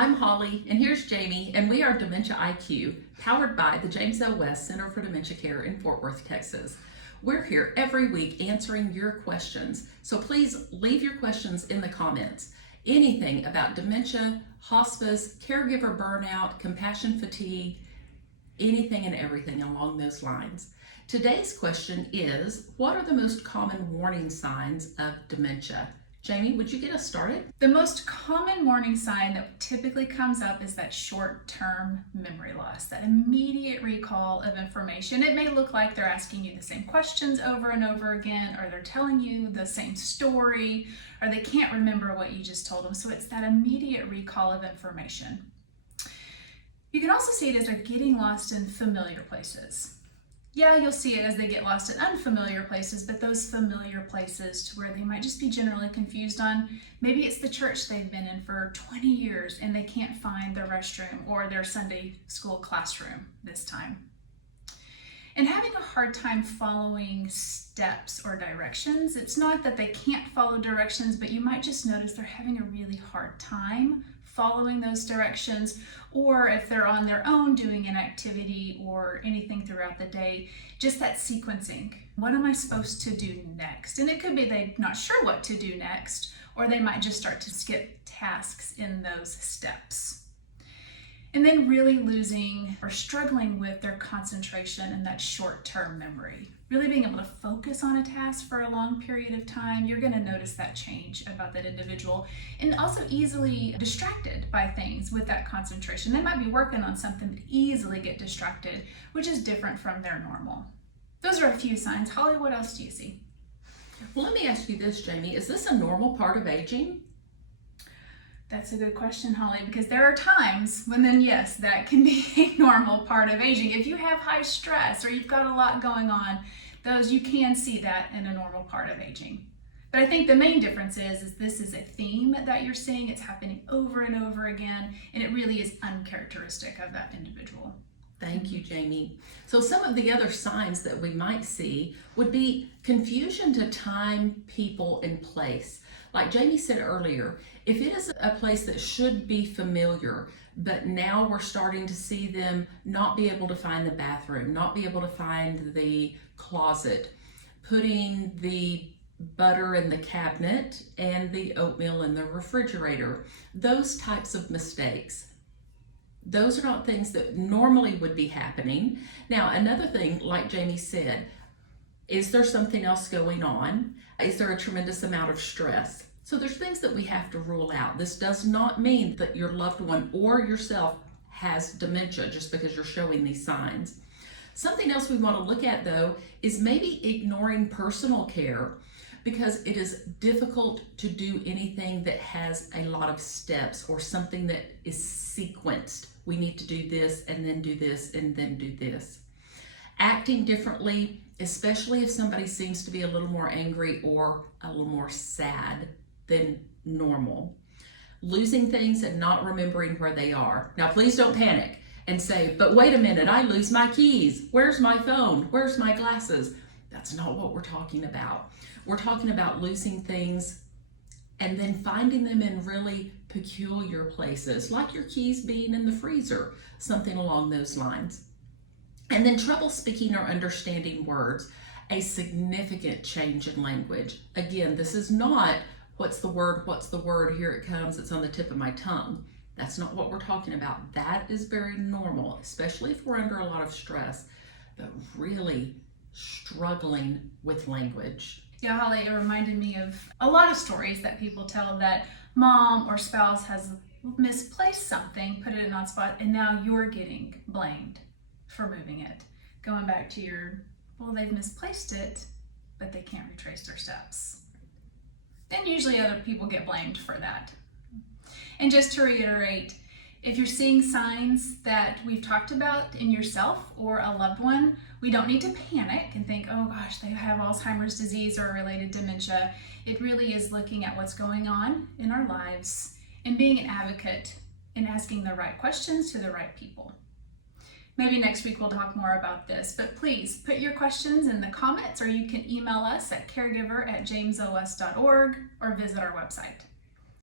I'm Holly, and here's Jamie, and we are Dementia IQ, powered by the James L. West Center for Dementia Care in Fort Worth, Texas. We're here every week answering your questions, so please leave your questions in the comments. Anything about dementia, hospice, caregiver burnout, compassion fatigue, anything and everything along those lines. Today's question is, what are the most common warning signs of dementia? Jamie, would you get us started? The most common warning sign that typically comes up is that short-term memory loss, that immediate recall of information. It may look like they're asking you the same questions over and over again, or they're telling you the same story, or they can't remember what you just told them. So it's that immediate recall of information. You can also see it as they're getting lost in familiar places. Yeah, you'll see it as they get lost in unfamiliar places, but those familiar places to where they might just be generally confused on, maybe it's the church they've been in for 20 years and they can't find their restroom or their Sunday school classroom this time. And having a hard time following steps or directions, it's not that they can't follow directions, but you might just notice they're having a really hard time following those directions, or if they're on their own doing an activity or anything throughout the day, just that sequencing. What am I supposed to do next? And it could be they're not sure what to do next, or they might just start to skip tasks in those steps. And then really losing or struggling with their concentration and that short-term memory. Really being able to focus on a task for a long period of time, you're going to notice that change about that individual. And also easily distracted by things with that concentration. They might be working on something but easily get distracted, which is different from their normal. Those are a few signs. Holly, what else do you see? Well, let me ask you this, Jamie. Is this a normal part of aging? That's a good question, Holly, because there are times when then, yes, that can be a normal part of aging. If you have high stress or you've got a lot going on, you can see that in a normal part of aging. But I think the main difference is this is a theme that you're seeing. It's happening over and over again, and it really is uncharacteristic of that individual. Thank you, Jamie. So some of the other signs that we might see would be confusion to time, people, and place. Like Jamie said earlier, if it is a place that should be familiar, but now we're starting to see them not be able to find the bathroom, not be able to find the closet, putting the butter in the cabinet and the oatmeal in the refrigerator, those types of mistakes. Those are not things that normally would be happening. Now, another thing, like Jamie said, is there something else going on? Is there a tremendous amount of stress? So there's things that we have to rule out. This does not mean that your loved one or yourself has dementia just because you're showing these signs. Something else we want to look at, though, is maybe ignoring personal care because it is difficult to do anything that has a lot of steps or something that is sequenced. We need to do this and then do this and then do this. Acting differently, especially if somebody seems to be a little more angry or a little more sad than normal. Losing things and not remembering where they are. Now, please don't panic and say, but wait a minute, I lose my keys. Where's my phone? Where's my glasses? That's not what we're talking about. We're talking about losing things and then finding them in really peculiar places, like your keys being in the freezer, something along those lines. And then trouble speaking or understanding words, a significant change in language. Again, this is not what's the word, here it comes, it's on the tip of my tongue. That's not what we're talking about. That is very normal, especially if we're under a lot of stress, but really struggling with language. Yeah, Holly, it reminded me of a lot of stories that people tell that mom or spouse has misplaced something, put it in an odd spot, and now you're getting blamed for moving it. Going back to they've misplaced it, but they can't retrace their steps. Then usually other people get blamed for that. And just to reiterate, if you're seeing signs that we've talked about in yourself or a loved one, we don't need to panic and think, oh gosh, they have Alzheimer's disease or related dementia. It really is looking at what's going on in our lives and being an advocate and asking the right questions to the right people. Maybe next week we'll talk more about this, but please put your questions in the comments, or you can email us at caregiver@jamesos.org or visit our website.